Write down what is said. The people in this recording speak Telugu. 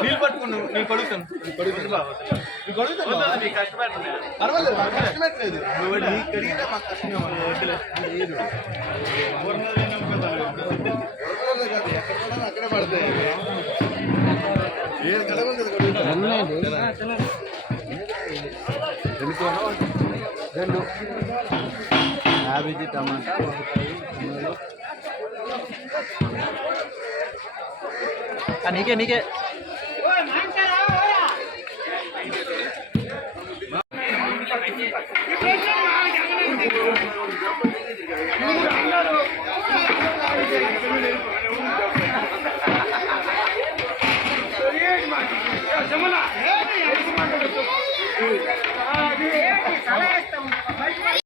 నీళ్ళు పట్టుకున్నావు నీ కొడుకుతాను పర్వాలేదు మాకు కష్టపెట్టలేదు నువ్వు కడిగితే మాకు అక్కడే పడతాయి రెండు క్యాబేజీ టమాటా నీకే నీకే జమలా